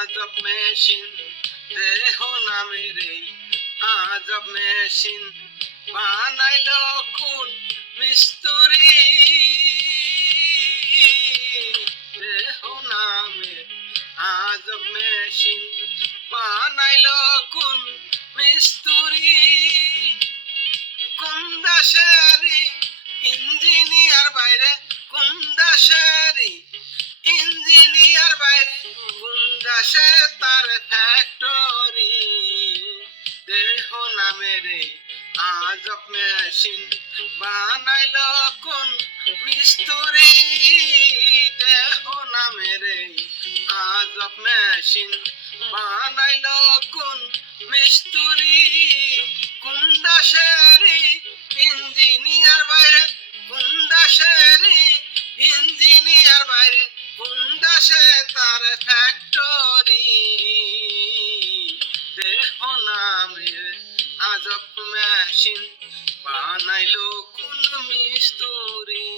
আজব মেশিন দেহ নামের এই আজব মেশিন বানাইলো কোন মিস্তুরি দেহ নামের আজব মেশিন বানাইলো কোন মিস্তুরি কোন দেশেরই ইঞ্জিনিয়ার বাইরে কোন দেশেরই ইঞ্জিনিয়ার বাইরে কোন দেশে তার ফ্যাক্টরি দেহ নামের এই আজব মেশিন বানাইলো কোন মিস্তুরি দেহ নামের এই আজব মেশিন বানাইলো কোন মিস্তুরি কোন দেশেরই ইঞ্জিনিয়ার বাইরে কোন দেশেরই ইঞ্জিনিয়ার বাইরে কোন দেশে তার ফ্যাক্টরি দেহ নামের আজব মেশিন বানাইলো কোন মিস্তুরি।